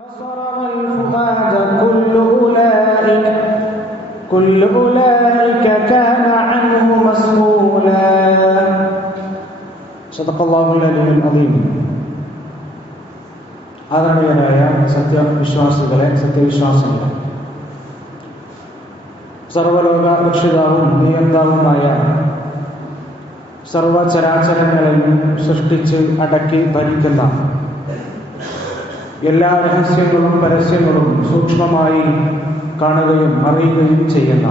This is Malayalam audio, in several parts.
فصرم الفؤاد كل أولئك كان عنه مسؤولا. صدق الله العلي العظيم. ആദരണീയരായ സത്യവിശ്വാസികളെ, സത്യവിശ്വാസികളെ, സർവലോക രക്ഷിതാവും നിയന്താവുമായ സർവചരാചരങ്ങളെയും സൃഷ്ടിച്ച് അടക്കി ഭരിക്കുന്ന, എല്ലാ രഹസ്യങ്ങളും പരസ്യങ്ങളും സൂക്ഷ്മമായി കാണുകയും അറിയുകയും ചെയ്യുന്ന,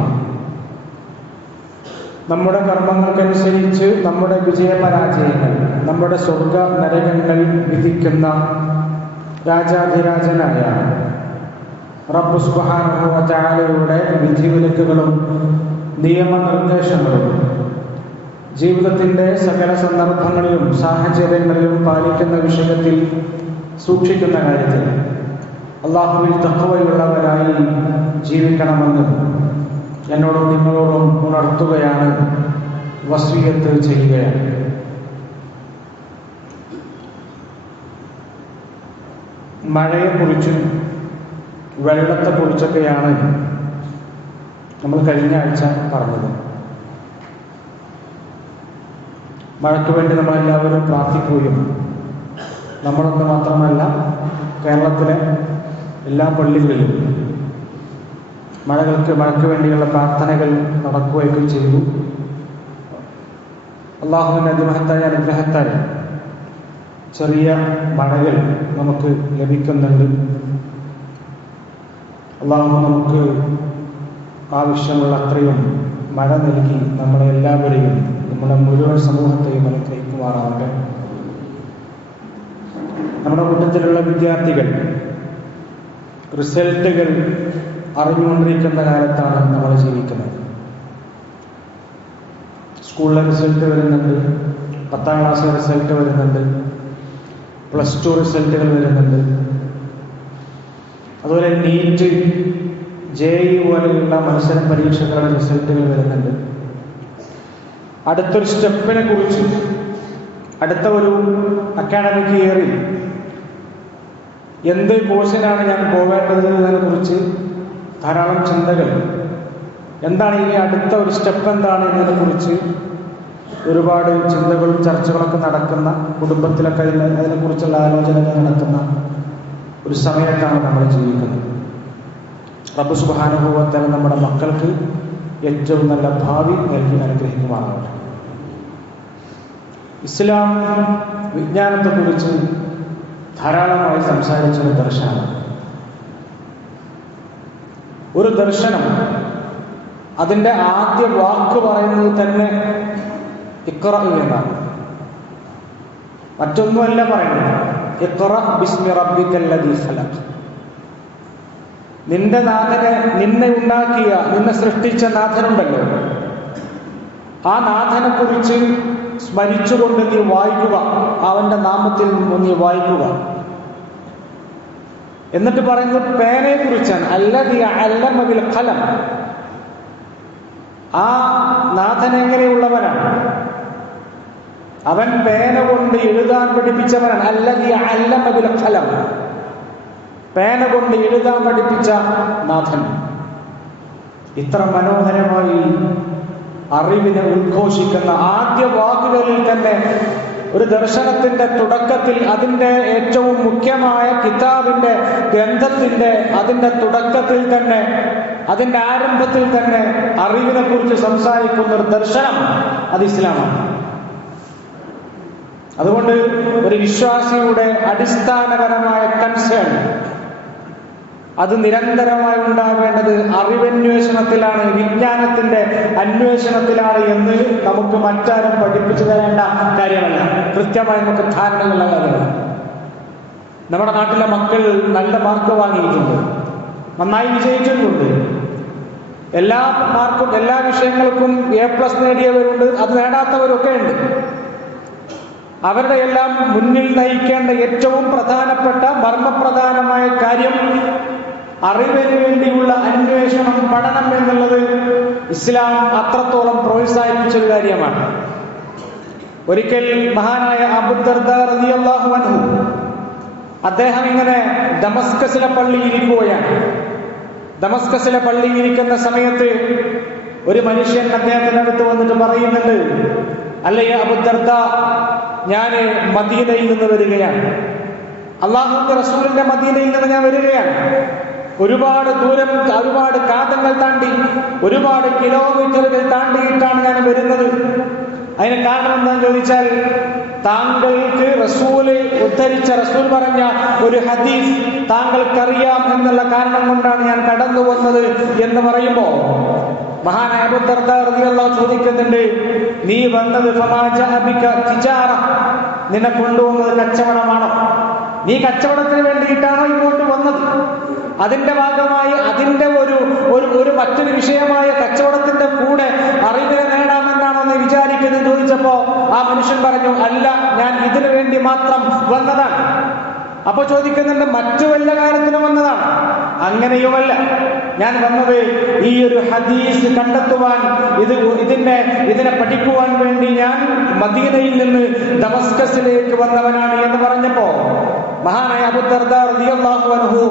നമ്മുടെ കർമ്മങ്ങൾക്കനുസരിച്ച് നമ്മുടെ വിജയപരാജയങ്ങൾ, നമ്മുടെ സ്വർഗ നരകങ്ങൾ വിധിക്കുന്ന രാജാധിരാജനായ റബ്ബ് സുബ്ഹാനഹു വ തആലയുടെ വിധിവിലക്കുകളും നിയമനിർദ്ദേശങ്ങളും ജീവിതത്തിൻ്റെ സകല സന്ദർഭങ്ങളിലും സാഹചര്യങ്ങളിലും പാലിക്കുന്ന വിഷയത്തിൽ സൂക്ഷിക്കുന്ന കാര്യത്തിൽ അല്ലാഹുവിൽ തഖ്വയുള്ളവരായി ജീവിക്കണമെന്ന് എന്നോടും നിങ്ങളോടും ഉണർത്തുകയാണ്, വസിയ്യത്ത് ചെയ്യുകയാണ്. മഴയെക്കുറിച്ചും വെള്ളത്തെക്കുറിച്ചൊക്കെയാണ് നമ്മൾ കഴിഞ്ഞ ആഴ്ച പറഞ്ഞത്. മഴയ്ക്ക് വേണ്ടി നമ്മളെല്ലാവരും പ്രാർത്ഥിക്കുകയും, നമ്മളൊന്ന് മാത്രമല്ല, കേരളത്തിലെ എല്ലാ പള്ളികളിലും മഴയ്ക്ക് വേണ്ടിയുള്ള പ്രാർത്ഥനകൾ നടക്കുകയൊക്കെ ചെയ്തു. അള്ളാഹുവിൻ്റെ അതിമഹത്തായ അനുഗ്രഹത്താൽ ചെറിയ മഴകൾ നമുക്ക് ലഭിക്കുന്നുണ്ട്. അള്ളാഹു നമുക്ക് ആവശ്യമുള്ള അത്രയും മഴ നൽകി നമ്മളെ എല്ലാവരെയും, നമ്മുടെ മുഴുവൻ സമൂഹത്തെയും അനുഗ്രഹിക്കുമാറാവട്ടെ. നമ്മുടെ കൂട്ടത്തിലുള്ള വിദ്യാർത്ഥികൾ റിസൾട്ടുകൾ അറിഞ്ഞുകൊണ്ടിരിക്കുന്ന കാലത്താണ് നമ്മൾ ജീവിക്കുന്നത്. സ്കൂളിലെ റിസൾട്ട് വരുന്നുണ്ട്, 10ാം ക്ലാസ്സിലെ റിസൾട്ട് വരുന്നുണ്ട്, +2 റിസൾട്ടുകൾ വരുന്നുണ്ട്, അതുപോലെ നീറ്റ്, JEE പോലെയുള്ള മത്സര പരീക്ഷകളുടെ റിസൾട്ടുകൾ വരുന്നുണ്ട്. അടുത്തൊരു സ്റ്റെപ്പിനെ കുറിച്ച്, അടുത്ത ഒരു അക്കാഡമിക് ഇയറിൽ എന്ത് കോഴ്സിനാണ് ഞാൻ പോവേണ്ടത് എന്നതിനെ കുറിച്ച് ധാരാളം ചിന്തകൾ, എന്താണ് ഇനി അടുത്ത ഒരു സ്റ്റെപ്പ് എന്താണ് എന്നതിനെ കുറിച്ച് ഒരുപാട് ചിന്തകളും ചർച്ചകളൊക്കെ നടക്കുന്ന, കുടുംബത്തിലൊക്കെ അതിനെക്കുറിച്ചുള്ള ആലോചനകൾ നടക്കുന്ന ഒരു സമയത്താണ് നമ്മൾ ജീവിക്കുന്നത്. റബ്ബ് സുബ്ഹാനഹു വ തആല നമ്മുടെ മക്കൾക്ക് ഏറ്റവും നല്ല ഭാവി നൽകി അനുഗ്രഹിക്കുമാറാവട്ടെ. ഇസ്ലാം വിജ്ഞാനത്തെക്കുറിച്ച് ധാരാളമായി സംസാരിച്ചൊരു ദർശനമാണ്. ഒരു ദർശനം അതിൻ്റെ ആദ്യ വാക്ക് പറയുന്നത് തന്നെ ഇഖ്റ എന്നാണ്. മറ്റൊന്നുമല്ല പറയുന്നത്. ഇഖ്റ ബിസ്മി റബ്ബിക്കല്ലദീ ഖലഖ്. നിന്റെ നാഥനെ, നിന്നെ ഉണ്ടാക്കിയ, നിന്നെ സൃഷ്ടിച്ച നാഥനുണ്ടല്ലോ, ആ നാഥനെ കുറിച്ച് സ്മരിച്ചുകൊണ്ട് നീ വായിക്കുക, അവന്റെ നാമത്തിൽ നീ വായിക്കുക. എന്നിട്ട് പറയുന്നത് പേനയെ കുറിച്ചാണ്. അല്ലദീ അല്ലമ ബിൽ ഖലം. ആ നാഥൻ എങ്ങനെയുള്ളവനാണ്? അവൻ പേന കൊണ്ട് എഴുതാൻ പഠിപ്പിച്ചവനാണ്. അല്ലദീ അല്ലമ ബിൽ ഖലം. പേന കൊണ്ട് എഴുതാൻ പഠിപ്പിച്ച നാഥൻ. ഇത്ര മനോഹരമായി അറിവിനെ ഉദ്ഘോഷിക്കുന്ന ആദ്യ വാക്കുകളിൽ തന്നെ, ഒരു ദർശനത്തിന്റെ തുടക്കത്തിൽ, അതിൻ്റെ ഏറ്റവും മുഖ്യമായ കിതാബിന്റെ ഗ്രന്ഥത്തിന്റെ അതിൻ്റെ തുടക്കത്തിൽ തന്നെ, അതിൻ്റെ ആരംഭത്തിൽ തന്നെ അറിവിനെ കുറിച്ച് സംസാരിക്കുന്ന ഒരു ദർശനം അത് ഇസ്ലാമാണ്. അതുകൊണ്ട് ഒരു വിശ്വാസിയുടെ അടിസ്ഥാനപരമായ കൺസേൺ അത് നിരന്തരമായി ഉണ്ടാവേണ്ടത് അറിവന്വേഷണത്തിലാണ്, വിജ്ഞാനത്തിന്റെ അന്വേഷണത്തിലാണ് എന്ന് നമുക്ക് മറ്റാരും പഠിപ്പിച്ചു തരേണ്ട കാര്യമല്ല. കൃത്യമായി നമുക്ക് ധാരണയുള്ള കാര്യമാണ്. നമ്മുടെ നാട്ടിലെ മക്കൾ നല്ല മാർക്ക് വാങ്ങിയിട്ടുണ്ട്, നന്നായി വിജയിച്ചിട്ടുണ്ട്. എല്ലാ മാർക്കും, എല്ലാ വിഷയങ്ങൾക്കും A+ നേടിയവരുണ്ട്, അത് നേടാത്തവരൊക്കെ ഉണ്ട്. അവരുടെ എല്ലാം മുന്നിൽ നയിക്കേണ്ട ഏറ്റവും പ്രധാനപ്പെട്ട മർമ്മപ്രധാനമായ കാര്യം അറിവിന് വേണ്ടിയുള്ള അന്വേഷണം, പഠനം എന്നുള്ളത് ഇസ്ലാം അത്രത്തോളം പ്രോത്സാഹിപ്പിച്ചൊരു കാര്യമാണ്. ഒരിക്കൽ മഹാനായ അബൂ ദർദാ റളിയല്ലാഹു അൻഹു അദ്ദേഹം ഇങ്ങനെ ദമസ്കസിലെ പള്ളിയിൽ ഇരിക്കുകയാണ്. ദമസ്കസിലെ പള്ളിയിൽ ഇരിക്കുന്ന സമയത്ത് ഒരു മനുഷ്യൻ അദ്ദേഹത്തിന്റെ അടുത്ത് വന്നിട്ട് പറയുന്നുണ്ട്, അല്ലയ അബൂദർദ, ഞാൻ മദീനയിൽ നിന്ന് വരികയാണ്, അള്ളാഹുവിന്റെ റസൂലിന്റെ മദീനയിൽ നിന്ന് ഞാൻ വരികയാണ്. ഒരുപാട് ദൂരം, ഒരുപാട് കാതങ്ങൾ താണ്ടി, ഒരുപാട് കിലോമീറ്ററുകൾ താണ്ടിയിട്ടാണ് ഞാൻ വരുന്നത്. അതിന് കാരണം എന്താണെന്ന് ചോദിച്ചാൽ, താങ്കൾക്ക് റസൂല് ഉദ്ധരിച്ച, റസൂൽ പറഞ്ഞ ഒരു ഹദീസ് താങ്കൾക്കറിയാം എന്നുള്ള കാരണം കൊണ്ടാണ് ഞാൻ കടന്നു വന്നത് എന്ന് പറയുമ്പോ മഹാനായ അബൂ ദർദാ റളിയല്ലാഹു ചോദിക്കുന്നുണ്ട്, നീ വന്നത് ഫമാ ജഅ ബിക തിജാറ, നിന്നെ കൊണ്ടുവന്നത് കച്ചവടമാണോ? നീ കച്ചവടത്തിന് വേണ്ടിയിട്ടാണോ ഇങ്ങോട്ട് വന്നത്? അതിന്റെ ഭാഗമായി അതിന്റെ ഒരു മറ്റൊരു വിഷയമായ കച്ചവടത്തിന്റെ കൂടെ അറിവിനെ നേടാമെന്നാണോ എന്ന് വിചാരിക്കുന്നത് ചോദിച്ചപ്പോ ആ മനുഷ്യൻ പറഞ്ഞു, അല്ല, ഞാൻ ഇതിനു വേണ്ടി മാത്രം വന്നതാണ്. അപ്പൊ ചോദിക്കുന്നുണ്ട്, മറ്റു വല്ല കാര്യത്തിനും വന്നതാണ്? അങ്ങനെയുമല്ല, ഞാൻ വന്നത് ഈ ഒരു ഹദീസ് കണ്ടെത്തുവാൻ, ഇതിനെ പഠിക്കുവാൻ വേണ്ടി ഞാൻ മദീനയിൽ നിന്ന് ദമസ്കസിലേക്ക് വന്നവനാണ് എന്ന് പറഞ്ഞപ്പോ മഹാനായ അബൂ ദർദാ റളിയല്ലാഹു അൻഹു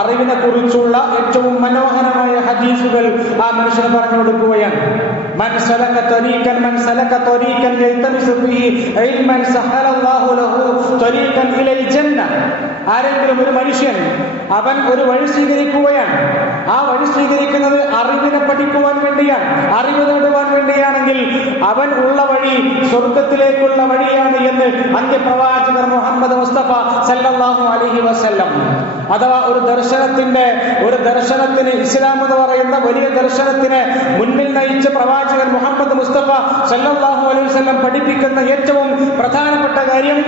അറിവിനെ കുറിച്ചുള്ള ഏറ്റവും മനോഹരമായ ഹദീസുകൾ ആ മനുഷ്യന് പറഞ്ഞു കൊടുക്കുകയാണ്. മൻ സലക ത്വരീഖൻ യൽതമിസു ഫീഹി ഇൽമൻ സഹലല്ലാഹു ലഹു ത്വരീഖൻ ഇലൽ ജന്ന. ആരെങ്കിലും ഒരു മനുഷ്യൻ അവൻ ഒരു വഴി സ്വീകരിക്കുകയാണ്, ആ വഴി സ്വീകരിക്കുന്നത് അറിവിനെ പഠിക്കുവാൻ വേണ്ടിയാണ്, അറിവ് നേടുവാൻ വേണ്ടിയാണെങ്കിൽ അവൻ ഉള്ള വഴി സ്വർഗത്തിലേക്കുള്ള വഴിയാണ് എന്ന് അന്ത്യപ്രവാചകർ മുഹമ്മദ് മുസ്തഫ സല്ലല്ലാഹു അലൈഹി വസല്ലം. അഥവാ ഒരു ദർശനത്തിന് ഇസ്ലാം എന്ന് പറയുന്ന വലിയ ദർശനത്തിന് മുന്നിൽ നയിച്ച പ്രവാചകൻ മുഹമ്മദ് മുസ്തഫ സല്ലല്ലാഹു അലൈഹി വസല്ലം പഠിപ്പിക്കുന്ന ഏറ്റവും പ്രധാനപ്പെട്ട കാര്യം,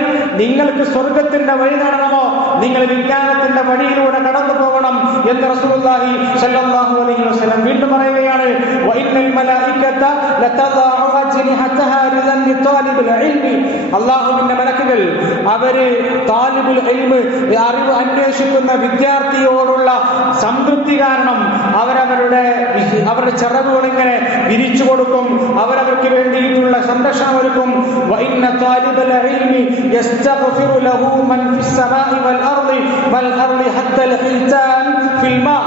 നിങ്ങൾക്ക് സ്വർഗത്തിന്റെ വഴി നടണമോ, നിങ്ങൾ വിജ്ഞാനത്തിന്റെ വഴിയിലൂടെ കടന്നു പോകണം എന്ന് റസൂലുള്ളാഹി സ്വല്ലല്ലാഹു അലൈഹി വസല്ലം വീണ്ടും പറയുകയാണ്, വഇന്നൽ മലായികത ലതദഉ അജ്നിഹതഹാ ലിദൻ ലിതാലിബിൽ ഇൽമി. അല്ലാഹുവിന്റെ മലക്കുകൾ അവര് താലിബുൽ ഇൽമ്, അറിവ് അന്വേഷിക്കുന്ന വിദ്യാർത്ഥിയോടുള്ള സംതൃപ്തി കാരണം അവരുടെ ചിറകുകൾ ഇങ്ങനെ വിരിച്ചു കൊടുക്കും, അവരവർക്ക് വേണ്ടിയിട്ടുള്ള സംരക്ഷണം ഒരുക്കും. വഇന്ന താലിബൽ ഇൽമി യസ്തഗ്ഫിറു ലഹു മൻ ഫിസ് സമാഇ വൽ അർളി ഹത്തൽ ഹിൽതാൻ ഫിൽ മാ.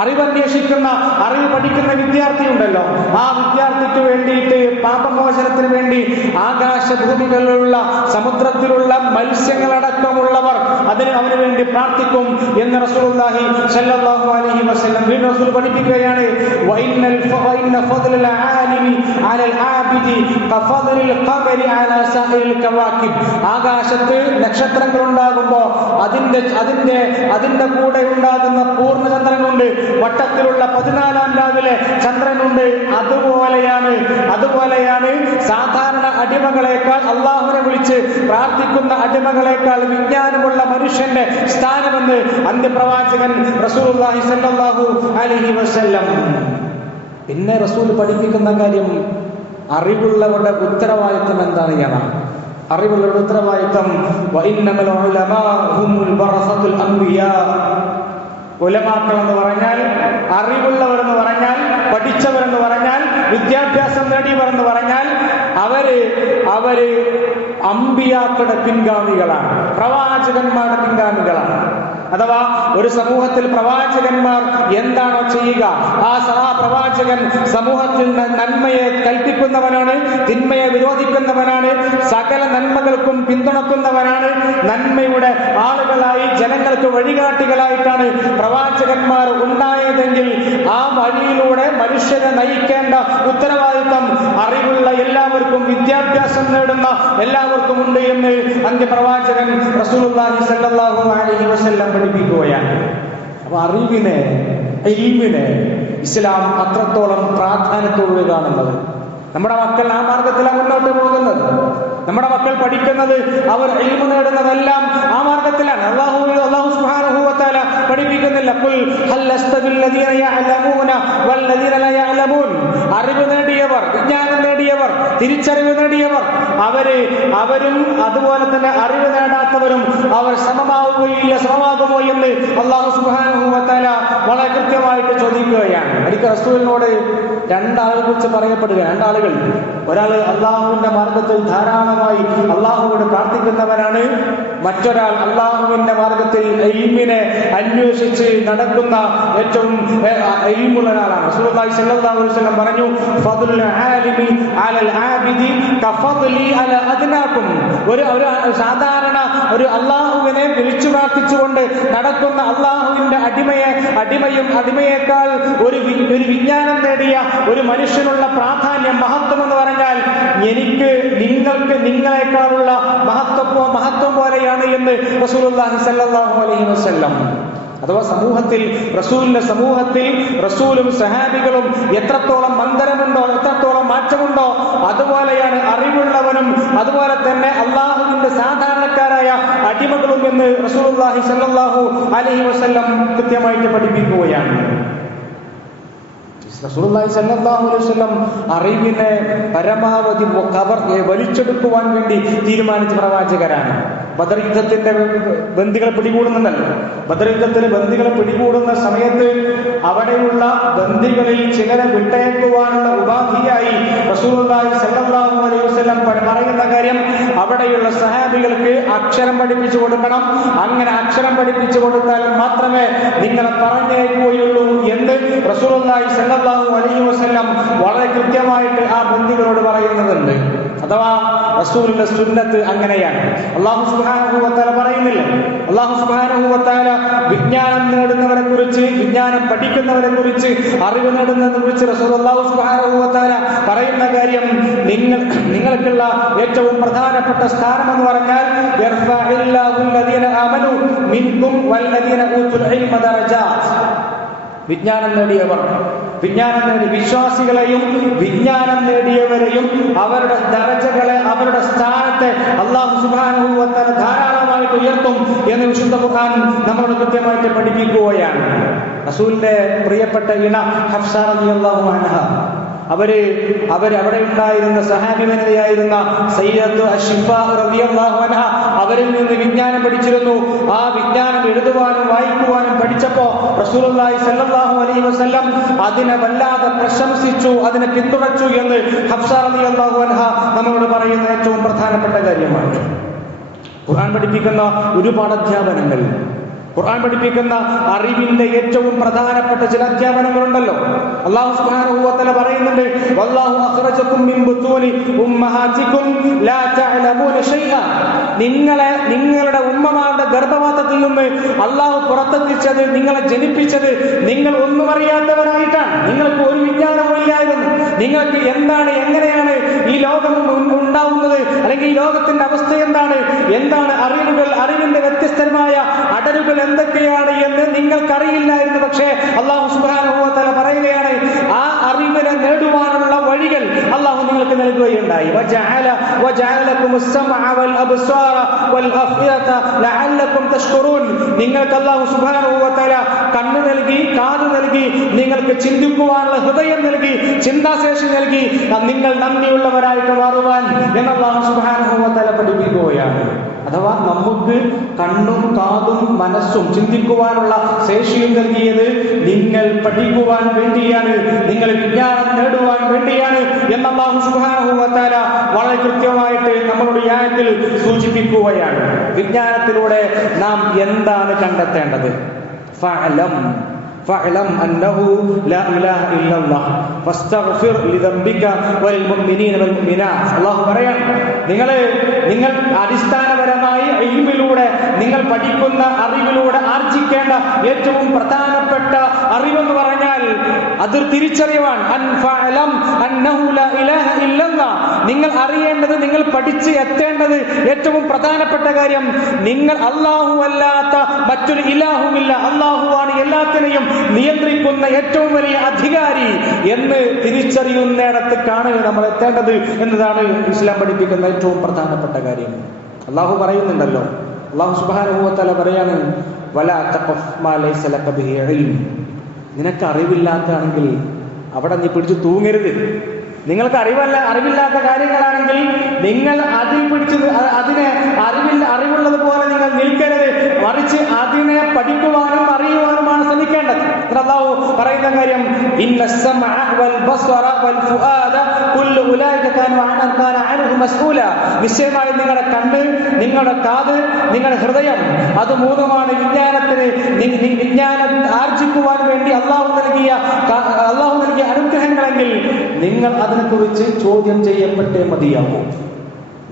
അറിവന്വേഷിക്കുന്ന, അറിവ് പഠിക്കുന്ന വിദ്യാർത്ഥി ഉണ്ടല്ലോ, ആ വിദ്യാർത്ഥിക്ക് വേണ്ടിയിട്ട് പാപമോചനത്തിന് വേണ്ടി ആകാശഭൂമികളിലുള്ള സമുദ്രത്തിലുള്ള മത്സ്യങ്ങളടക്കമുള്ളവർ അവന് വേണ്ടി പ്രാർത്ഥിക്കും എന്ന് റസൂലുള്ളാഹി സ്വല്ലല്ലാഹു അലൈഹി വസല്ലം വീണ്ടും റസൂൽ പഠിപ്പിക്കുകയാണ്, വഇന്ന ഫദ്ലൽ ആലിമി അലൽ ആബിദി കഫദ്ലിൽ ഖമരി അലാ സാഇൽ കവാകിബ്. ആകാശത്ത് നക്ഷത്രങ്ങൾ ഉണ്ടാകുമ്പോൾ അതിന്റെ കൂടെ ഉണ്ടാകുന്ന പൂർണ്ണചന്ദ്രനുണ്ട്, വട്ടത്തിലുള്ള 14-ാം രാവിലെ ചന്ദ്രനുണ്ട്. അതുപോലെയാണ് സാധാരണ അടിമകളെക്കാൾ, അള്ളാഹുവിനെ വിളിച്ച് പ്രാർത്ഥിക്കുന്ന അടിമകളെക്കാൾ വിജ്ഞാനമുള്ള മനുഷ്യന്റെ സ്ഥാനമെന്ന് അന്ത്യപ്രവാചകൻ റസൂലുള്ളാഹി സ്വല്ലല്ലാഹു അലൈഹി വസല്ലം. പിന്നെ റസൂൽ പഠിപ്പിക്കുന്ന കാര്യം, അറിവുള്ളവരുടെ ഉത്തരവാദിത്വം എന്താണ്? അറിവുള്ളവരുടെ ഉത്തരവാദിത്വം വഇന്നമൽ ഉലമാ ഹുമുൽ വറസത്തുൽ അംബിയാ. ഉലമാക്കൾ എന്ന് പറഞ്ഞാൽ, അറിവുള്ളവരെന്ന് പറഞ്ഞാൽ, പഠിച്ചവരെന്ന് പറഞ്ഞാൽ, വിദ്യാഭ്യാസം നേടിയവർ എന്ന് പറഞ്ഞാൽ അവര് അമ്പിയാക്കളുടെ പിൻഗാമികളാണ്, പ്രവാചകന്മാരുടെ പിൻഗാമികളാണ്. അഥവാ ഒരു സമൂഹത്തിൽ പ്രവാചകന്മാർ എന്താണോ ചെയ്യുക, ആ പ്രവാചകൻ സമൂഹത്തിൽ നന്മയെ കൽപ്പിക്കുന്നവനാണ്, തിന്മയെ വിരോധിക്കുന്നവനാണ്, സകല നന്മകൾക്കും പിന്തുണക്കുന്നവനാണ്. നന്മയുടെ ആളുകളായി ജനങ്ങൾക്ക് വഴികാട്ടികളായിട്ടാണ് പ്രവാചകന്മാർ ഉണ്ടായതെങ്കിൽ ആ വഴിയിലൂടെ മനുഷ്യരെ നയിക്കേണ്ട ഉത്തരവാദിത്വം അറിവുള്ള എല്ലാവർക്കും, വിദ്യാഭ്യാസം നേടുന്ന എല്ലാവർക്കും ഉണ്ട് എന്ന് അന്ത്യപ്രവാചകൻ റസൂലുള്ളാഹി സ്വല്ലല്ലാഹു അലൈഹി വസല്ലം പഠിപ്പിക്കുകയാണ്. അപ്പൊ അറിവിനെ, ഇൽമിനെ ഇസ്ലാം അത്രത്തോളം പ്രാധാന്യത്തോടെ കാണുന്നത്. നമ്മുടെ മക്കൾ ആ മാർഗത്തിലാണ് മുന്നോട്ട് പോകുന്നത്. നമ്മുടെ മക്കൾ പഠിക്കുന്നത്, അവർ ഇൽമു നേടുന്നതെല്ലാം ആ മാർഗത്തിലാണ്. അല്ലാഹു സുബ്ഹാനഹു വ തആല പഠിപ്പിക്കുന്നില്ല, ഖുൽ ഹൽ അസ്തബിൽ ലദീന യഅലമൂന വൽ ലദീന ലാ യഅലമൂൻ. അറിവ് നേടിയവർ, വിജ്ഞാനം നേടിയവർ, തിരിച്ചറിവ് നേടിയവർ, അവരും അതുപോലെ തന്നെ അറിവ് നേടാത്തവരും അവർ സമമാകുമോ എന്ന് അല്ലാഹു സുബ്ഹാനഹു വ തആല വളരെ കൃത്യമായിട്ട് ചോദിക്കുകയാണ്. ഒരിക്കൽ റസൂലിനോട് രണ്ടാളുകളെ കുറിച്ച് പറയപ്പെടുക. രണ്ടാളുകൾ, ഒരാൾ അള്ളാഹുവിന്റെ മാർഗത്തിൽ ധാരാളമായി അള്ളാഹുവോട് പ്രാർത്ഥിക്കുന്നവനാണ്, മറ്റൊരാൾ അള്ളാഹുവിന്റെ മാർഗത്തിൽ ഇൽമിനെ അന്വേഷിച്ച് നടക്കുന്ന ഏറ്റവും ഇൽമുള്ള ഒരാളാണ്. റസൂലുള്ളാഹി സ്വല്ലല്ലാഹു അലൈഹി വസല്ലം പറഞ്ഞു, ഫദ്ലുൽ ആലിമി അലൽ ആബിദി കഫദ്ലി അല അദ്നാകും. ഒരു സാധാരണ ഒരു അള്ളാഹുവിനെ വിളിച്ചു പ്രാർത്ഥിച്ചുകൊണ്ട് നടക്കുന്ന അള്ളാഹുവിന്റെ അടിമയും അടിമയേക്കാൾ ഒരു വിജ്ഞാനം നേടിയ ഒരു മനുഷ്യനുള്ള പ്രാധാന്യം, മഹത്വം എന്ന് പറഞ്ഞാൽ നിങ്ങൾക്ക് നിങ്ങളെക്കാളുള്ള മഹത്വം പോലെയാണ് എന്ന് റസൂലുള്ളാഹി സ്വല്ലല്ലാഹു അലൈഹി വസല്ലം. അഥവാ റസൂലിന്റെ സമൂഹത്തിൽ റസൂലും സഹാബികളും എത്രത്തോളം മന്ദരമുണ്ടോ, എത്രത്തോളം മാറ്റമുണ്ടോ, അതുപോലെയാണ് അറിവുള്ളവനും അതുപോലെ തന്നെ അള്ളാഹുവിന്റെ സാധാരണക്കാരായ അടിമകളും എന്ന് റസൂലുള്ളാഹി സ്വല്ലല്ലാഹു അലൈഹി വസല്ലം കൃത്യമായിട്ട് പഠിപ്പിക്കുകയാണ്. റസൂലുള്ളാഹി സ്വല്ലല്ലാഹു അലൈഹി വസല്ലം അറിവിനെ പരമാവധി വലിച്ചെടുക്കുവാൻ വേണ്ടി തീരുമാനിച്ച പ്രവാചകരാണ്. ബദർ യുദ്ധത്തിന്റെ ബന്ദികളെ പിടികൂടുന്നുണ്ടല്ലോ. ബദർ യുദ്ധത്തിന് ബന്ദികളെ പിടികൂടുന്ന സമയത്ത് അവിടെയുള്ള ബന്ദികളിൽ ചിലരെ വിട്ടയക്കുവാനുള്ള ഉപാധിയായി റസൂലുള്ളാഹി സ്വല്ലല്ലാഹു അലൈഹി വസല്ലം പറയുന്ന കാര്യം, അവിടെയുള്ള സഹാബികൾക്ക് അക്ഷരം പഠിപ്പിച്ചു കൊടുക്കണം. അങ്ങനെ അക്ഷരം പഠിപ്പിച്ചു കൊടുത്താൽ മാത്രമേ നിങ്ങളെ പറഞ്ഞേക്കുകയുള്ളൂ എന്ന് റസൂലുള്ളാഹി സ്വല്ലല്ലാഹു അലൈഹി വസല്ലം വളരെ കൃത്യമായിട്ട് ആ ബന്ദികളോട് പറയുന്നുണ്ട്. അഥവാ റസൂലിന്റെ സുന്നത്ത് അങ്ങനെയാണ്. അല്ലാഹു സുബ്ഹാനഹു വ തആല പറയുന്നില്ല. അല്ലാഹു സുബ്ഹാനഹു വ തആല വിജ്ഞാനം നേടുന്നവരെ കുറിച്ച്, വിജ്ഞാനം പഠിക്കുന്നവരെ കുറിച്ച്, അറിവ് നേടുന്നവരെ കുറിച്ച് റസൂലുള്ളാഹി സുബ്ഹാനഹു വ തആല പറയുന്ന കാര്യം, നിങ്ങൾക്കുള്ള ഏറ്റവും പ്രധാനപ്പെട്ട സ്ഥാനം എന്ന് പറഞ്ഞാൽ യർഫഉല്ലാഹുല്ലദീന ആമനു മിൻകും വല്ലദീന ഊതുൽ ഇൽമ ദറജാത്ത്. വിജ്ഞാനം നേടിയവർ, വിജ്ഞാനം നേടി വിശ്വാസികളെയും വിജ്ഞാനം നേടിയവരെയും അവരുടെ ദറജകളെ, അവരുടെ സ്ഥാനത്തെ അല്ലാഹു സുബ്ഹാനഹു വ തആല ധാരാളമായിട്ട് ഉയർത്തും എന്ന് വിശുദ്ധ ഖുർആൻ നമ്മളോട് കൃത്യമായിട്ട് പഠിപ്പിക്കുകയാണ്. റസൂലിന്റെ പ്രിയപ്പെട്ട ഇണ ഹഫ്സ റളിയല്ലാഹു അൻഹ, അവര് അവിടെ ഉണ്ടായിരുന്ന സഹാബി വനിതയായിരുന്ന സയ്യിദത്തു അശ്ശിഫാ റളിയല്ലാഹു അൻഹ അവരിൽ നിന്ന് വിജ്ഞാനം പഠിച്ചിരുന്നു. ആ വിജ്ഞാനം എഴുതുവാനും വായിക്കുവാനും പഠിച്ചപ്പോ റസൂലുള്ളാഹി സ്വല്ലല്ലാഹു അലൈഹി വസല്ലം അതിനെ വല്ലാതെ പ്രശംസിച്ചു, അതിനെ പിന്തുണച്ചു എന്ന് ഹഫ്സ റളിയല്ലാഹു അൻഹ നമ്മളോട് പറയുന്ന ഏറ്റവും പ്രധാനപ്പെട്ട കാര്യമാണ്. ഖുർആൻ പഠിപ്പിക്കുന്ന ഒരുപാട് അധ്യാപനങ്ങൾ, ഖുർആൻ പഠിപ്പിക്കുന്ന അറിവിന്റെ ഏറ്റവും പ്രധാനപ്പെട്ട ചില അധ്യാപനങ്ങളുണ്ടല്ലോ. അല്ലാഹു സുബ്ഹാനഹു വ തആല പറയുന്നുണ്ട്, വല്ലാഹു അഖ്റജകും മിൻ ബുതൂനി ഉമ്മഹാതികും ലാ തഅലമൂന ഷൈഅ. നിങ്ങളുടെ ഉമ്മമാരുടെ ഗർഭപാത്രത്തിൽ നിന്ന് അല്ലാഹു പുറത്തെത്തിച്ചത്, നിങ്ങളെ ജനിപ്പിച്ചത് നിങ്ങൾ ഒന്നും അറിയാത്തവരായിട്ടാണ്. നിങ്ങൾക്ക് ഒരു വിജ്ഞാനവും ഇല്ലായിരുന്നു. നിങ്ങൾക്ക് എങ്ങനെയാണ് ഈ ലോകം ഉണ്ടാവുന്നത്, അല്ലെങ്കിൽ ഈ ലോകത്തിന്റെ അവസ്ഥ എന്താണ് അറിവിന്റെ വ്യത്യസ്തമായ അടരുകൾ എന്തൊക്കെയാണ് എന്ന് നിങ്ങൾക്കറിയില്ലായിരുന്നു. പക്ഷേ അല്ലാഹു സുബ്ഹാനഹു വ തആല പറയുകയാണ്, ആ അറിവിനെ നേടുവാനുള്ള വഴികൾ അല്ലാഹു നിങ്ങൾക്ക് നൽകുകയുണ്ടായി. നിങ്ങൾക്ക് അല്ലാഹു സുബ്ഹാനഹു വ തആല കണ്ണ് നൽകി, കാത് നൽകി, നിങ്ങൾക്ക് ചിന്തിക്കുവാനുള്ള ഹൃദയം നൽകി, ചിന്താശേഷി നൽകി, നിങ്ങൾ നന്ദിയുള്ളവരായിട്ട് മാറുവാൻ എന്ന് അല്ലാഹു സുബ്ഹാനഹു വ തആല പഠിപ്പിക്കുകയാണ്. അഥവാ നമുക്ക് കണ്ണും കാതും മനസ്സും ചിന്തിക്കുവാനുള്ള ശേഷിയും നൽകിയത് നിങ്ങൾ പഠിക്കുവാൻ വേണ്ടിയാണ്, നിങ്ങൾ വിജ്ഞാനം നേടുവാൻ വേണ്ടിയാണ് എന്ന് അല്ലാഹു സുബ്ഹാനഹു വ തആല വളരെ കൃത്യമായിട്ട് നമ്മളോട് ഈ ആയത്തിൽ സൂചിപ്പിക്കുകയാണ്. വിജ്ഞാനത്തിലൂടെ നാം എന്താണ് കണ്ടെത്തേണ്ടത്? فاعلم أنه لا إله إلا الله فاستغفر لذنبك وللمؤمنين والمؤمنات. അല്ലാഹു പറയാൻ, നിങ്ങൾ അടിസ്ഥാനപരമായി ഇൽമിലൂടെ, നിങ്ങൾ പഠിക്കുന്ന അറിവിലൂടെ ആർജിക്കേണ്ട ഏറ്റവും പ്രധാനപ്പെട്ട അറിവെന്ന് പറഞ്ഞാൽ അത് തിരിച്ചറിയുവാൻ, നിങ്ങൾ അറിയേണ്ടത്, നിങ്ങൾ പഠിച്ച് എത്തേണ്ടത് ഏറ്റവും പ്രധാനപ്പെട്ട കാര്യം, നിങ്ങൾ അല്ലാഹു അല്ലാത്ത മറ്റൊരു ഇലാഹുമില്ല, അല്ലാഹുവാണ് എല്ലാത്തിനെയും നിയന്ത്രിക്കുന്ന ഏറ്റവും വലിയ അധികാരി എന്ന് തിരിച്ചറിയുന്നിടത്തേക്കാണ് നമ്മൾ എത്തേണ്ടത് എന്നതാണ് ഇസ്ലാം പഠിപ്പിക്കുന്ന ഏറ്റവും പ്രധാനപ്പെട്ട കാര്യം. അല്ലാഹു പറയുന്നുണ്ടല്ലോ, അല്ലാഹു സുബ്ഹാനഹു വ തആല പറയാണ്, വലാ തഖഫ് മാ ലൈസ ലക ബിഹി ഇൽം. നിനക്ക് അറിവില്ലാത്തതാണെങ്കിൽ അവിടെ നീ പിടിച്ചു തൂങ്ങരുത്. നിങ്ങൾക്ക് അറിവില്ലാത്ത കാര്യങ്ങളാണെങ്കിൽ നിങ്ങൾ അതിൽ പിടിച്ച് അതിനെ അറിവുള്ളത് പോലെ നിങ്ങൾ നിൽക്കരുത്. മറിച്ച് അതിനെ പഠിക്കുവാനും അറിയുവാനുമാണ് ശ്രമിക്കേണ്ടത്. അല്ലാഹു പറയുന്ന കാര്യം ഇന്ന സമഅ വൽ ബസറ വൽ ഫുആദ കുല്ലു ഉലൈക കാന അൻഹു മസ്ഊല. നിശ്ചയമായി നിങ്ങളുടെ കണ്ണ്, നിങ്ങളുടെ കാത്, നിങ്ങളുടെ ഹൃദയം, അത് മൂന്നുമാണ് വിജ്ഞാനം ആർജിക്കുവാൻ വേണ്ടി അള്ളാഹു നൽകിയ അനുഗ്രഹങ്ങളെങ്കിൽ നിങ്ങൾ അതിനെക്കുറിച്ച് ചോദ്യം ചെയ്യപ്പെട്ടേ മതിയാവും.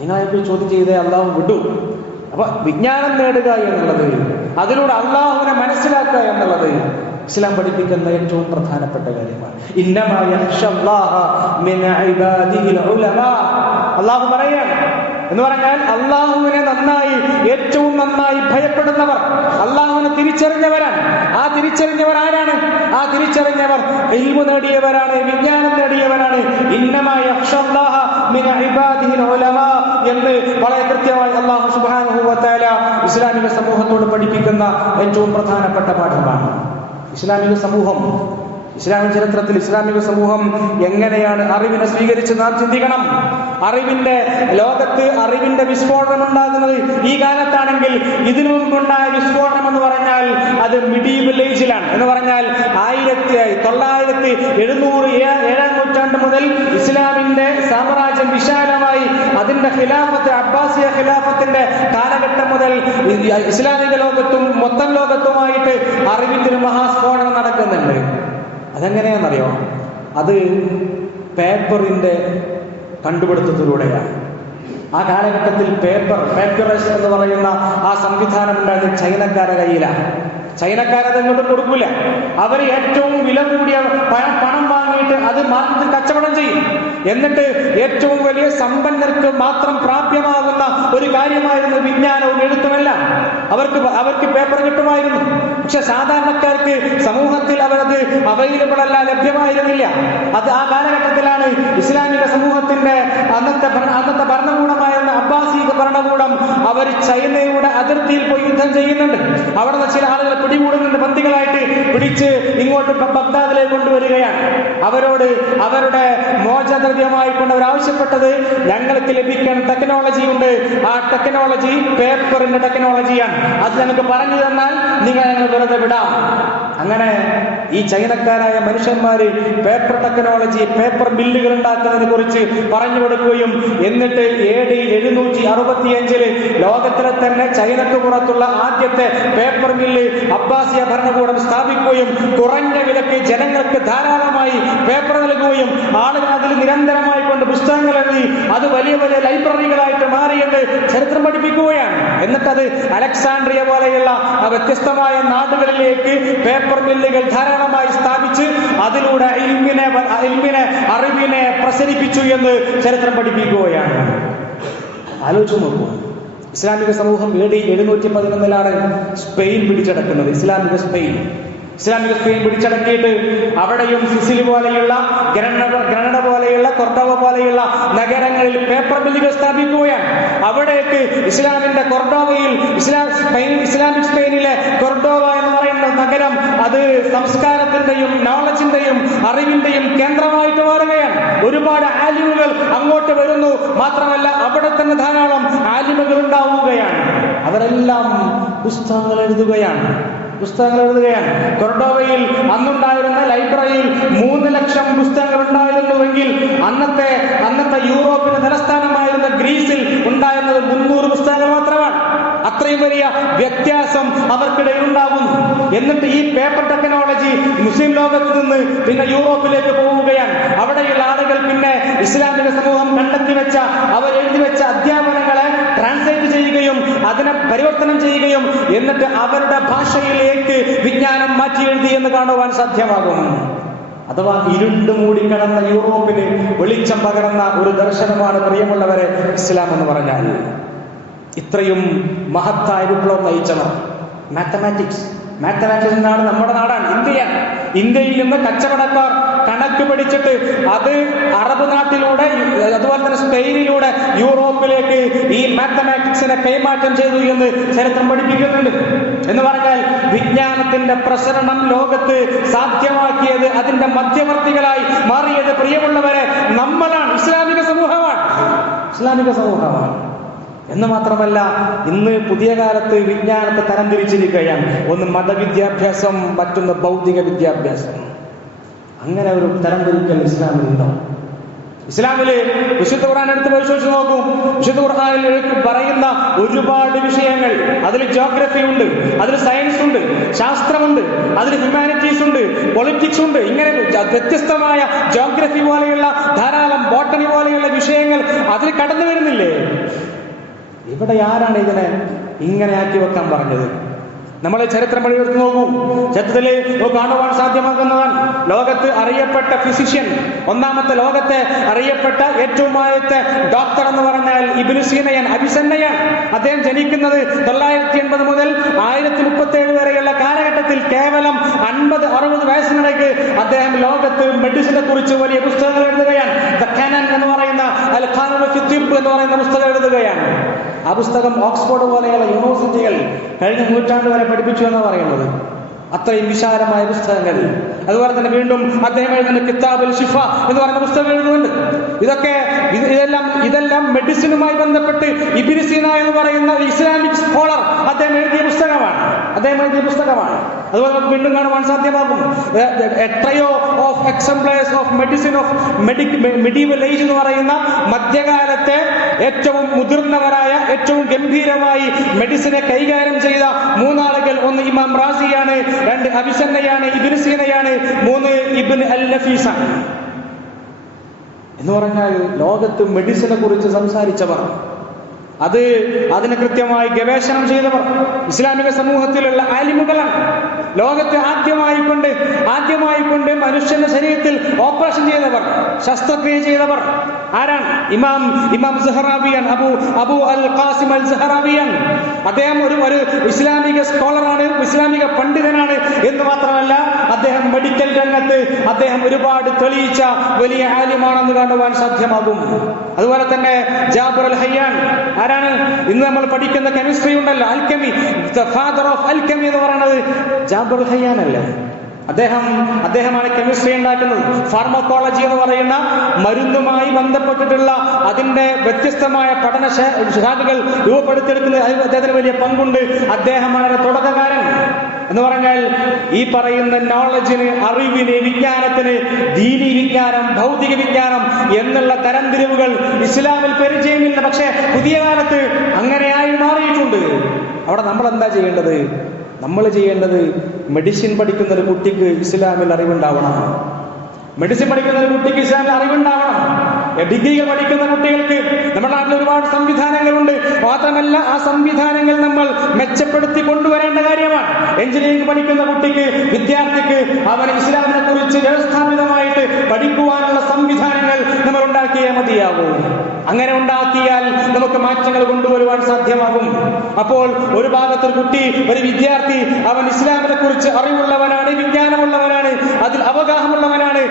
നിങ്ങളെപ്പോഴും ചോദ്യം ചെയ്തേ അള്ളാഹു വിടൂ. അപ്പൊ വിജ്ഞാനം നേടുക എന്നുള്ളത്, അതിലൂടെ അള്ളാഹുവിനെ മനസ്സിലാക്കുക എന്നുള്ളത് ഇസ്ലാം പഠിപ്പിക്കുന്ന ഏറ്റവും പ്രധാനപ്പെട്ട കാര്യമാണ്. ഇന്നമാ യഖ്ശല്ലാഹ മിൻ ഇബാദിഹിൽ ഉലമാ. അള്ളാഹു പറയാണ് എന്ന് പറഞ്ഞാൽ അള്ളാഹുവിനെ ഏറ്റവും നന്നായി ഭയപ്പെടുന്നവർ, അള്ളാഹുവിനെ തിരിച്ചറിഞ്ഞവരാണ്. ആ തിരിച്ചറിഞ്ഞവർ ആരാണ്? ആ തിരിച്ചറിഞ്ഞവർ ഇൽമു നേടിയവരാണ്, വിജ്ഞാനം നേടിയവരാണ്. ഇന്നമാ യഖ്ശല്ലാഹ മിൻ ഇബാദിഹിൽ ഉലമാ എന്ന് വളരെ കൃത്യമായി അല്ലാഹു സുബ്ഹാനഹു വ തആല ഇസ്ലാമിക സമൂഹത്തോട് പഠിപ്പിക്കുന്ന ഏറ്റവും പ്രധാനപ്പെട്ട പാഠമാണ്. ഇസ്ലാമിക ചരിത്രത്തിൽ ഇസ്ലാമിക സമൂഹം എങ്ങനെയാണ് അറിവിനെ സ്വീകരിച്ച് നാം ചിന്തിക്കണം. ലോകത്ത് അറിവിന്റെ വിസ്ഫോടനം ഉണ്ടാകുന്നത് ഈ കാലത്താണെങ്കിൽ ഇതിനു മുമ്പുണ്ടായ വിസ്ഫോടനം എന്ന് പറഞ്ഞാൽ അത് മിഡീവൽ ഏജിലാണ്. എന്ന് പറഞ്ഞാൽ 1700-700 നൂറ്റാണ്ട് മുതൽ ഇസ്ലാമിന്റെ സാമ്രാജ്യം വിശാലമായി അതിന്റെ ഖിലാഫത്ത്, അബ്ബാസിയ ഖിലാഫത്തിന്റെ കാലഘട്ടം മുതൽ ഇസ്ലാമിക ലോകത്തും മൊത്തം ലോകത്തുമായിട്ട് അറിവിന്റെ മഹാസ്ഫോടനം നടക്കുന്നുണ്ട്. അതെങ്ങനെയാണെന്നറിയോ? അത് പേപ്പറിന്റെ കണ്ടുപിടുത്തത്തിലൂടെയാണ്. ആ കാലഘട്ടത്തിൽ പേപ്പറസ് എന്ന് പറയുന്ന ആ സംവിധാനം ഉണ്ടായത് ചൈനക്കാരുടെ കയ്യിലാണ്. ചൈനക്കാരത് ഇങ്ങോട്ട് കൊടുക്കൂല. അവർ ഏറ്റവും വില കൂടിയ പണം വാങ്ങിയിട്ട് അത് മാർക്കറ്റിൽ കച്ചവടം ചെയ്യും. എന്നിട്ട് ഏറ്റവും വലിയ സമ്പന്നർക്ക് മാത്രം പ്രാപ്യമാകുന്ന ഒരു കാര്യമായിരുന്നു വിജ്ഞാനവും എഴുത്തുമെല്ലാം. അവർക്ക് പേപ്പർ കിട്ടുമായിരുന്നു. പക്ഷെ സാധാരണക്കാർക്ക് സമൂഹത്തിൽ അവരത് അവൈലബിൾ അല്ല, ലഭ്യമായിരുന്നില്ല. അത് ആ കാലഘട്ടത്തിലാണ് ഇസ്ലാമിക സമൂഹത്തിന്റെ അന്നത്തെ ഭരണകൂടമായിരുന്ന അബ്ബാസിക ഭരണകൂടം അവർ ചൈനയുടെ അതിർത്തിയിൽ പോയി യുദ്ധം ചെയ്യുന്നുണ്ട്. അവിടെ നിന്ന് ചില ആളുകൾ പിടികൂടുന്നുണ്ട്, ബന്ദികളായിട്ട് പിടിച്ച് ഇങ്ങോട്ട് ബഗ്ദാദിലേക്ക് കൊണ്ടുവരികയാണ്. അവരോട് അവരുടെ മോചനദ്രവ്യമായി കൊണ്ട് അവർ ആവശ്യപ്പെട്ടത്, ഞങ്ങൾക്ക് ലഭിക്കാൻ ടെക്നോളജി ഉണ്ട്, ആ ടെക്നോളജി പേപ്പറിന്റെ ടെക്നോളജിയാണ്, അത് ഞങ്ങൾക്ക് പറഞ്ഞു തന്നാൽ നിങ്ങൾ ഞങ്ങൾ വെറുതെ വിടാം. അങ്ങനെ ഈ ചൈനക്കാരായ മനുഷ്യന്മാര് പേപ്പർ ടെക്നോളജി, പേപ്പർ ബില്ലുകൾ ഉണ്ടാക്കുന്നതിനെ കുറിച്ച് പറഞ്ഞു കൊടുക്കുകയും എന്നിട്ട് AD 765 ലോകത്തിലെ തന്നെ ചൈനക്ക് പുറത്തുള്ള ആദ്യത്തെ പേപ്പർ മില്ല് അബ്ബാസിയ ഭരണകൂടം സ്ഥാപിക്കുകയും കുറഞ്ഞ വിലക്ക് ജനങ്ങൾക്ക് ധാരാളമായി പേപ്പർ നൽകുകയും ആളുകൾ അതിൽ നിരന്തരമായി കൊണ്ട് പുസ്തകങ്ങൾ എഴുതി അത് വലിയ വലിയ ലൈബ്രറികളായിട്ട് മാറിയെന്ന് ചരിത്രം പഠിപ്പിക്കുകയാണ്. എന്നിട്ടത് അലക്സാണ്ട്രിയ പോലെയുള്ള വ്യത്യസ്തമായ നാടുകളിലേക്ക് പേപ്പർ മില്ലുകൾ ധാരാളമായി സ്ഥാപിച്ച് അതിലൂടെ അറിവിനെ പ്രസരിപ്പിച്ചു എന്ന് ചരിത്രം പഠിപ്പിക്കുകയാണ്. ആലോചിച്ചു നോക്കൂ. ഇസ്ലാമിക സമൂഹം AD 711 സ്പെയിൻ പിടിച്ചടക്കുന്നത്. ഇസ്ലാമിക സ്പെയിൻ പിടിച്ചടക്കിയിട്ട് അവിടെയും സിസിലി പോലെയുള്ള, ഗ്രനഡ പോലെയുള്ള, കൊർഡോവ പോലെയുള്ള നഗരങ്ങളിൽ പേപ്പർ മില്ലുകൾ സ്ഥാപിക്കുകയാണ്. അവിടേക്ക് ഇസ്ലാമിന്റെ കൊർഡോവയിൽ ഇസ്ലാമിക് സ്പെയിനിലെ കൊർഡോവ എന്ന് പറയുന്ന നഗരം അത് സംസ്കാരത്തിന്റെയും നോളജിന്റെയും അറിവിന്റെയും കേന്ദ്രമായിട്ട് മാറുകയാണ്. ഒരുപാട് ആലിമുകൾ അങ്ങോട്ട് വരുന്നു. മാത്രമല്ല അവിടെ തന്നെ ധാരാളം ആലിമുകൾ ഉണ്ടാവുകയാണ്. അവരെല്ലാം പുസ്തകങ്ങൾ എഴുതുകയാണ്. കൊർഡോവയിൽ അന്നുണ്ടായിരുന്ന ലൈബ്രറിയിൽ 3 ലക്ഷം പുസ്തകങ്ങൾ ഉണ്ടായിരുന്നുവെങ്കിൽ അന്നത്തെ യൂറോപ്പിന്റെ തലസ്ഥാനമായിരുന്ന ഗ്രീസിൽ ഉണ്ടായിരുന്നത് 300 പുസ്തകങ്ങൾ മാത്രമാണ്. അത്രയും വലിയ വ്യത്യാസം അവർക്കിടയിൽ ഉണ്ടാകുന്നു. എന്നിട്ട് ഈ പേപ്പർ ടെക്നോളജി മുസ്ലിം ലോകത്ത് നിന്ന് പിന്നെ യൂറോപ്പിലേക്ക് പോവുകയാണ്. അവിടെയുള്ള ആളുകൾ പിന്നെ ഇസ്ലാമിക സമൂഹം അവർ എഴുതി വെച്ച അധ്യാപനങ്ങളെ ട്രാൻസ്ലേറ്റ് ചെയ്യുകയും അതിനെ പരിവർത്തനം ചെയ്യുകയും എന്നിട്ട് അവരുടെ ഭാഷയിലേക്ക് വിജ്ഞാനം മാറ്റി എഴുതി എന്ന് കാണുവാൻ സാധ്യമാകും. അഥവാ ഇരുണ്ട് മൂടിക്കിടന്ന യൂറോപ്പിന് വെളിച്ചം പകർന്ന ഒരു ദർശനമാണ് പ്രിയമുള്ളവരെ ഇസ്ലാം എന്ന് പറഞ്ഞാൽ. ഇത്രയും മഹത്തായ വിപ്ലവം നയിച്ചവർ മാത്തമാറ്റിക്സ് എന്നാണ് നമ്മുടെ നാടാണ്, ഇന്ത്യയാണ്. ഇന്ത്യയിൽ നിന്ന് കച്ചവടക്കാർ കണക്ക് പഠിച്ചിട്ട് അത് അറബ് നാട്ടിലൂടെ അതുപോലെ തന്നെ സ്പെയിനിലൂടെ യൂറോപ്പിലേക്ക് ഈ മാത്തമാറ്റിക്സിനെ കൈമാറ്റം ചെയ്തു എന്ന് ചരിത്രം പഠിപ്പിക്കുന്നുണ്ട്. എന്ന് പറഞ്ഞാൽ വിജ്ഞാനത്തിന്റെ പ്രസരണം ലോകത്ത് സാധ്യമാക്കിയത്, അതിന്റെ മധ്യവർത്തികളായി മാറിയത് പ്രിയമുള്ളവരെ നമ്മളാണ്, ഇസ്ലാമിക സമൂഹമാണ്. എന്ന് മാത്രമല്ല, ഇന്ന് പുതിയ കാലത്ത് വിജ്ഞാനത്തെ തരംതിരിച്ചിരിക്കുകയാണ്. ഒന്ന് മതവിദ്യാഭ്യാസം, മറ്റൊന്ന് ഭൗതിക വിദ്യാഭ്യാസം. അങ്ങനെ ഒരു തരംതിരിക്കൽ ഇസ്ലാമിലുണ്ടോ? ഇസ്ലാമില് വിശുദ്ധ ഖുർആൻ എടുത്ത് പരിശോധിച്ച് നോക്കൂ. വിശുദ്ധ ഖുർആനിൽ പറയുന്ന ഒരുപാട് വിഷയങ്ങൾ, അതിൽ ജോഗ്രഫി ഉണ്ട്, അതിൽ സയൻസ് ഉണ്ട്, ശാസ്ത്രമുണ്ട്, അതിൽ ഹ്യൂമാനിറ്റീസ് ഉണ്ട്, പൊളിറ്റിക്സ് ഉണ്ട്. ഇങ്ങനെ വ്യത്യസ്തമായ ജോഗ്രഫി പോലെയുള്ള ധാരാളം ബോട്ടണി പോലെയുള്ള വിഷയങ്ങൾ അതിൽ കടന്നു വരുന്നില്ലേ? ഇവിടെ ആരാണ് ഇതിനെ ഇങ്ങനെ ആക്കി വെക്കാൻ പറഞ്ഞത്? നമ്മളെ ചരിത്രം വഴിയെടുത്ത് നോക്കൂ. ചരിത്രത്തിൽ കാണുവാൻ സാധ്യമാകുന്നതാണ് ലോകത്ത് അറിയപ്പെട്ട ഫിസിഷ്യൻ, ഒന്നാമത്തെ ലോകത്തെ അറിയപ്പെട്ട ഏറ്റവും ആദ്യത്തെ ഡോക്ടർ എന്ന് പറഞ്ഞാൽ ഇബ്നു സീനയാണ്, അവിസന്നയാണ്. അദ്ദേഹം ജനിക്കുന്നത് 980 മുതൽ 1037 വരെയുള്ള കാലഘട്ടത്തിൽ കേവലം 50-60 വയസ്സിനിടയ്ക്ക് അദ്ദേഹം ലോകത്ത് മെഡിസിനെ കുറിച്ച് വലിയ പുസ്തകങ്ങൾ എഴുതുകയാണ്. ദ കാനൻ എന്ന് പറയുന്ന അൽ ഖാനുൻ ഫി തിബ്ബ് എന്ന് പറയുന്ന പുസ്തകം എഴുതുകയാണ്. ആ പുസ്തകം ഓക്സ്ഫോർഡ് പോലെയുള്ള യൂണിവേഴ്സിറ്റികൾ കഴിഞ്ഞ നൂറ്റാണ്ട് വരെ പഠിപ്പിച്ചു എന്നാണ് പറയുന്നത്. അത്രയും വിശാലമായ പുസ്തകങ്ങൾ. അതുപോലെ തന്നെ വീണ്ടും അദ്ദേഹം എഴുതുന്ന കിതാബുൽ ശിഫ എന്ന് പറയുന്ന പുസ്തകം എഴുതുന്നുണ്ട്. ഇതെല്ലാം മെഡിസിനുമായി ബന്ധപ്പെട്ട് ഇബ്നു സീന എന്ന് പറയുന്ന ഇസ്ലാമിക് സ്കോളർ അദ്ദേഹം എഴുതിയ പുസ്തകമാണ്. അതുപോലെ നമുക്ക് വീണ്ടും കാണുവാൻ സാധ്യമാകും എത്രയോ of exemplars of medicine of medieval age എന്ന് പറയുന്ന മധ്യകാലത്തെ ഏറ്റവും മുതിർന്നവരായ, ഏറ്റവും ഗംഭീരമായി മെഡിസിനെ കൈകാര്യം ചെയ്ത 3 ആളുകൾ. ഒന്ന് ഇമാം റാസിയാണ്, 2 അവിസന്നയാണ്, ഇബ്നു സീനയാണ്, 3 ഇബ്നു അൽ നഫീസാണ്. എന്ന് പറഞ്ഞാൽ ലോകത്ത് മെഡിസിനെ കുറിച്ച് സംസാരിച്ചവർ, അതിനെ കൃത്യമായി ഗവേഷണം ചെയ്തവർ ഇസ്ലാമിക സമൂഹത്തിലുള്ള ആലിമുകളാണ്. ലോകത്ത് ആദ്യമായി കൊണ്ട് മനുഷ്യന്റെ ശരീരത്തിൽ ഓപ്പറേഷൻ ചെയ്തവർ, ശസ്ത്രക്രിയ ചെയ്തവർ ആരാണ്? ഇമാം സഹറാവിയാൻ, അബു അൽ ഖാസിം അൽ സഹറാവിയാൻ. അദ്ദേഹം ഒരു ഇസ്ലാമിക സ്കോളറാണ്, ഇസ്ലാമിക പണ്ഡിതനാണ് എന്ന് മാത്രമല്ല അദ്ദേഹം മെഡിക്കൽ രംഗത്ത് അദ്ദേഹം ഒരുപാട് തെളിയിച്ച വലിയ ആലിമാണെന്ന് കാണുവാൻ സാധ്യമാകും. അതുപോലെ തന്നെ ജാബിർ അൽ ഹയ്യാൻ ആരാണ്? ഇന്ന് നമ്മൾ പഠിക്കുന്ന കെമിസ്ട്രി ഉണ്ടല്ലോ, alchemy, the father of alchemy എന്ന് പറയുന്നത് ജാബിർ അൽ ഹയ്യാൻ അല്ലേ? അദ്ദേഹമാണ് കെമിസ്ട്രി ഉണ്ടാക്കുന്നത്. ഫാർമക്കോളജി എന്ന് പറയുന്ന മരുന്നുമായി ബന്ധപ്പെട്ടിട്ടുള്ള അതിന്റെ വ്യത്യസ്തമായ പഠന ശാഖകൾ രൂപപ്പെടുത്തിയെടുക്കുന്നത് അദ്ദേഹത്തിന് വലിയ പങ്കുണ്ട്. അദ്ദേഹമാണ് തുടക്കക്കാരൻ. എന്ന് പറഞ്ഞാൽ ഈ പറയുന്ന നോളജിന്, അറിവിന്, വിജ്ഞാനത്തിന് ദീനി വിജ്ഞാനം, ഭൗതിക വിജ്ഞാനം എന്നുള്ള തരംതിരിവുകൾ ഇസ്ലാമിൽ പരിചയമില്ല. പക്ഷെ പുതിയ കാലത്ത് അങ്ങനെയായി മാറിയിട്ടുണ്ട്. അവിടെ നമ്മൾ എന്താ ചെയ്യേണ്ടത്? നമ്മൾ ചെയ്യേണ്ടത് മെഡിസിൻ പഠിക്കുന്ന ഒരു കുട്ടിക്ക് ഇസ്ലാമിൽ അറിവുണ്ടാവണം. ഡിഗ്രികൾ പഠിക്കുന്ന കുട്ടികൾക്ക് നമ്മുടെ നാട്ടിൽ ഒരുപാട് സംവിധാനങ്ങളുണ്ട്. മാത്രമല്ല ആ സംവിധാനങ്ങൾ നമ്മൾ മെച്ചപ്പെടുത്തി കൊണ്ടുവരേണ്ട കാര്യമാണ്. എഞ്ചിനീയറിംഗ് പഠിക്കുന്ന കുട്ടിക്ക്, വിദ്യാർത്ഥിക്ക് അവന് ഇസ്ലാമിനെ കുറിച്ച് വ്യവസ്ഥാപിതമായിട്ട് പഠിക്കുവാനുള്ള സംവിധാനങ്ങൾ നമ്മൾ ഉണ്ടാക്കിയേ മതിയാകൂ. അങ്ങനെ ഉണ്ടാക്കിയാൽ നമുക്ക് മാറ്റങ്ങൾ കൊണ്ടുവരുവാൻ സാധ്യമാകും. അപ്പോൾ ഒരു ഭാഗത്തൊരു കുട്ടി, ഒരു വിദ്യാർത്ഥി, അവൻ ഇസ്ലാമിനെ കുറിച്ച് അറിവുള്ളവനാണ്, വിജ്ഞാനമുള്ളവനാണ്, അതിൽ അവഗാഹമുള്ളവനാണ്,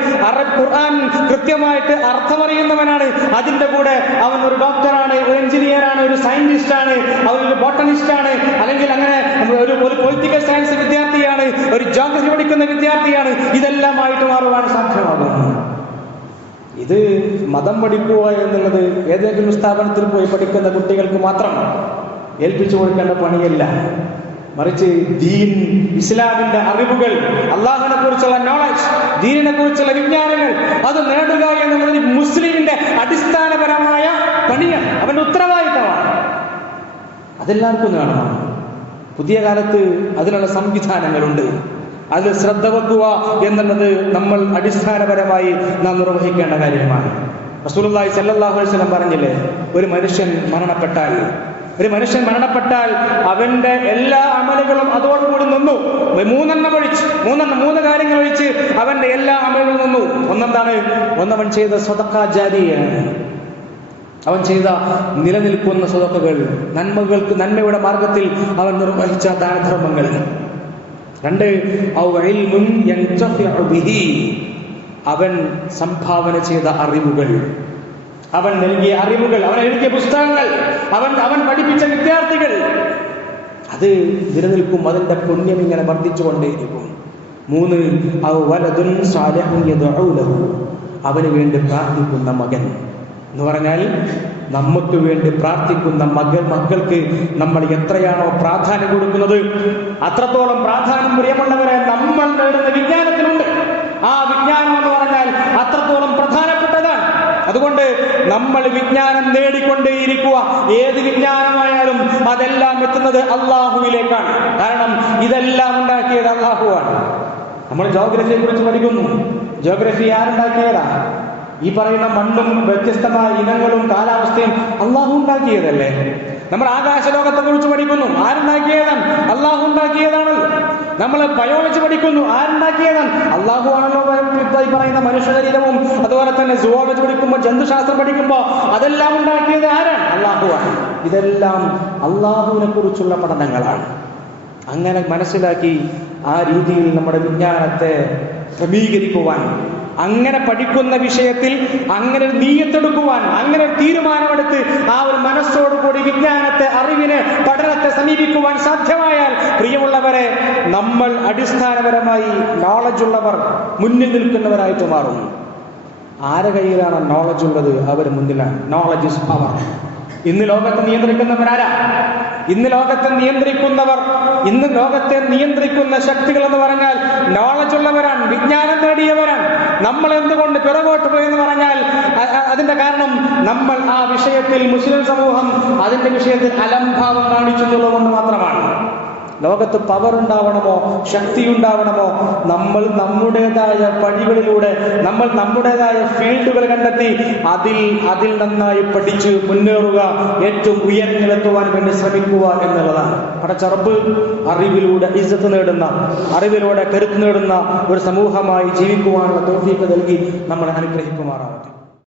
ഖുർആൻ കൃത്യമായിട്ട് അർത്ഥമറിയുന്നവനാണ്. അതിന്റെ കൂടെ അവൻ ഒരു ഡോക്ടറാണ്, ഒരു എഞ്ചിനീയറാണ്, ഒരു സയന്റിസ്റ്റാണ്, അവൻ ഒരു ബോട്ടണിസ്റ്റാണ്, അല്ലെങ്കിൽ അങ്ങനെ ഒരു പൊളിറ്റിക്കൽ സയൻസ് വിദ്യാർത്ഥിയാണ്, ഒരു ജോഗ്രഫി പഠിക്കുന്ന വിദ്യാർത്ഥിയാണ്. ഇതെല്ലാമായിട്ട് മാറുവാൻ സാധ്യമാകും. ഇത് മതം പഠിക്കുക എന്നുള്ളത് ഏതെങ്കിലും സ്ഥാപനത്തിൽ പോയി പഠിക്കുന്ന കുട്ടികൾക്ക് മാത്രം ഏൽപ്പിച്ചു കൊടുക്കേണ്ട പണിയല്ല. മറിച്ച് ദീൻ, ഇസ്ലാമിന്റെ അറിവുകൾ, അള്ളാഹുവിനെ കുറിച്ചുള്ള നോളജ്, ദീനിനെ കുറിച്ചുള്ള വിജ്ഞാനങ്ങൾ അത് നേടുക എന്നുള്ളത് മുസ്ലിമിന്റെ അടിസ്ഥാനപരമായ പണിയാണ്, അവന്റെ ഉത്തരവാദിത്തമാണ്. അതെല്ലാവർക്കും കാണണം. പുതിയ കാലത്ത് അതിനുള്ള സംവിധാനങ്ങളുണ്ട്. അതിൽ ശ്രദ്ധ വെക്കുക എന്നുള്ളത് നമ്മൾ അടിസ്ഥാനപരമായി നാം നിർവഹിക്കേണ്ട കാര്യമാണ്. റസൂലുള്ളാഹി സ്വല്ലല്ലാഹു അലൈഹി വസല്ലം പറഞ്ഞില്ലേ, ഒരു മനുഷ്യൻ മരണപ്പെട്ടാൽ അവന്റെ എല്ലാ അമലുകളും അതോടുകൂടി നിന്നു. മൂന്ന് കാര്യങ്ങൾ ഒഴിച്ച് അവന്റെ എല്ലാ അമലുകളും നിന്നു. ഒന്നവൻ ചെയ്ത സ്വതക്ക ജാരിയാണ്, അവൻ ചെയ്ത നിലനിൽക്കുന്ന സ്വതക്കകൾ, നന്മയുടെ മാർഗത്തിൽ അവൻ നിർവഹിച്ച ദാനധർമ്മങ്ങൾ. 2 അവൻ സംഭാവന ചെയ്ത അറിവുകൾ, അവൻ നൽകിയ അറിവുകൾ, അവൻ എഴുതിയ പുസ്തകങ്ങൾ, അവൻ പഠിപ്പിച്ച വിദ്യാർത്ഥികൾ, അത് നിലനിൽക്കും. അതിന്റെ പുണ്യം ഇങ്ങനെ വർദ്ധിച്ചുകൊണ്ടേയിരിക്കും. 3 അവന് വേണ്ടി പ്രാർത്ഥിക്കുന്ന മകൻ എന്ന് പറഞ്ഞാൽ നമുക്ക് വേണ്ടി പ്രാർത്ഥിക്കുന്ന മക്കൾക്ക് നമ്മൾ എത്രയാണോ പ്രാധാന്യം കൊടുക്കുന്നത് അത്രത്തോളം പ്രാധാന്യം പ്രിയമുള്ളവരെ നമ്മൾ നേടുന്ന വിജ്ഞാനത്തിനുണ്ട്. ആ വിജ്ഞാനം അതുകൊണ്ട് നമ്മൾ വിജ്ഞാനം നേടിക്കൊണ്ടേയിരിക്കുക. ഏത് വിജ്ഞാനമായാലും അതെല്ലാം എത്തുന്നത് അള്ളാഹുവിലേക്കാണ്. കാരണം ഇതെല്ലാം ഉണ്ടാക്കിയത് അള്ളാഹുവാണ്. നമ്മൾ ജോഗ്രഫിയെ കുറിച്ച് പഠിക്കുന്നു. ജോഗ്രഫി ആരുണ്ടാക്കിയതാ? ഈ പറയുന്ന മണ്ണും വ്യത്യസ്തമായ ഇനങ്ങളും കാലാവസ്ഥയും അള്ളാഹു ഉണ്ടാക്കിയതല്ലേ. നമ്മൾ ആകാശലോകത്തെ കുറിച്ച് പഠിക്കുന്നു. ആരുണ്ടാക്കിയതാണ്? അള്ളാഹു ഉണ്ടാക്കിയതാണല്ലോ. നമ്മൾ ബയോളജി പഠിക്കുന്നു. ആരുണ്ടാക്കിയതാണ്? അള്ളാഹു ആണല്ലോ. ഈ പറയുന്ന മനുഷ്യ ശരീരവും അതുപോലെ തന്നെ സുവോളജി പഠിക്കുമ്പോൾ, ജന്തുശാസ്ത്രം പഠിക്കുമ്പോൾ അതെല്ലാം ഉണ്ടാക്കിയത് ആരാണ്? അള്ളാഹുവാണ്. ഇതെല്ലാം അള്ളാഹുവിനെ കുറിച്ചുള്ള പഠനങ്ങളാണ്. അങ്ങനെ മനസ്സിലാക്കി ആ രീതിയിൽ നമ്മുടെ വിജ്ഞാനത്തെ ക്രമീകരിക്കുവാൻ, അങ്ങനെ പഠിക്കുന്ന വിഷയത്തിൽ അങ്ങനെ ഒരു നീയത്തെടുക്കുവാൻ, അങ്ങനെ തീരുമാനമെടുത്ത് ആ ഒരു മനസ്സോടുകൂടി വിജ്ഞാനത്തെ, അറിവിനെ, പഠനത്തെ സമീപിക്കുവാൻ സാധ്യമായാൽ, പ്രിയമുള്ളവരെ, നമ്മൾ അടിസ്ഥാനപരമായി നോളജ് ഉള്ളവർ, മുന്നിൽ നിൽക്കുന്നവരായിട്ട് മാറും. ആരുടെ കയ്യിലാണ് നോളജ് ഉള്ളത്? അവർ മുന്നിലാണ്. Knowledge is power. ഇന്ന് ലോകത്തെ നിയന്ത്രിക്കുന്നവരാരാ? ഇന്ന് ലോകത്തെ നിയന്ത്രിക്കുന്നവർ, ഇന്ന് ലോകത്തെ നിയന്ത്രിക്കുന്ന ശക്തികൾ എന്ന് പറഞ്ഞാൽ നോളജ് ഉള്ളവരാണ്, വിജ്ഞാനം നേടിയവരാണ്. നമ്മൾ എന്തുകൊണ്ട് പിറകോട്ട് പോയെന്ന് പറഞ്ഞാൽ അതിന്റെ കാരണം നമ്മൾ ആ വിഷയത്തിൽ, മുസ്ലിം സമൂഹം അതിന്റെ വിഷയത്തിൽ അലംഭാവം കാണിച്ചിട്ടുള്ളത് കൊണ്ട് മാത്രമാണ്. ലോകത്ത് പവർ ഉണ്ടാവണമോ, ശക്തി ഉണ്ടാവണമോ, നമ്മൾ നമ്മുടേതായ വഴികളിലൂടെ, നമ്മൾ നമ്മുടേതായ ഫീൽഡുകൾ കണ്ടെത്തി അതിൽ നന്നായി പഠിച്ച് മുന്നേറുക, ഏറ്റവും ഉയർന്നിലെത്തുവാൻ വേണ്ടി ശ്രമിക്കുക എന്നുള്ളതാണ്. പടച്ച റബ്ബ് അറിവിലൂടെ ഇസ്സത്ത് നേടുന്ന, അറിവിലൂടെ കരുത്ത് നേടുന്ന ഒരു സമൂഹമായി ജീവിക്കുവാനുള്ള തൗഫീഖ് നൽകി നമ്മളെ അനുഗ്രഹിക്കുമാറാവട്ടെ.